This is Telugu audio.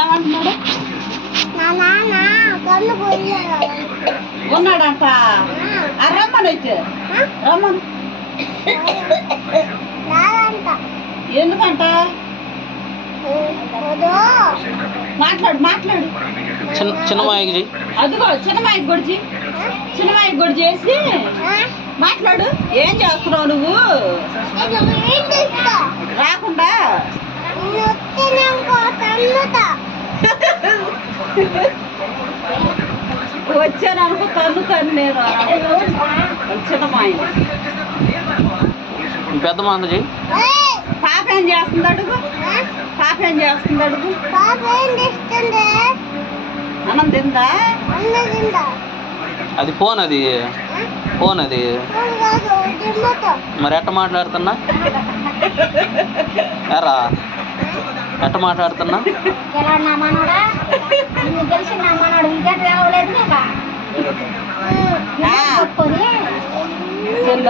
ఏమంటున్నాడు? ఉన్నాడంట. రమ్మనైతే రమ్మను. ఎందుకంట? మాట్లాడు మాట్లాడు. చిన్నమాయికి అదిగో చిన్నమాయికి గొడిచి చిన్నమాయికి గొడి చేసి మాట్లాడు. ఏం చేస్తున్నావు నువ్వు? రాకుండా వచ్చాను అనుకో తన్నుతాను నేను. చిన్నమాయి పెద్ద మంది పాప ఏం చేస్తుంది అడుగు. పాప ఏం చేస్తుంది అడుగు. అన్నం తిందా? అది ఫోన్ అది ఫోన్ అది మరి ఎట్ట మాట్లాడుతున్నా? ఎరా ఎట్ట మాట్లాడుతున్నా? సెల్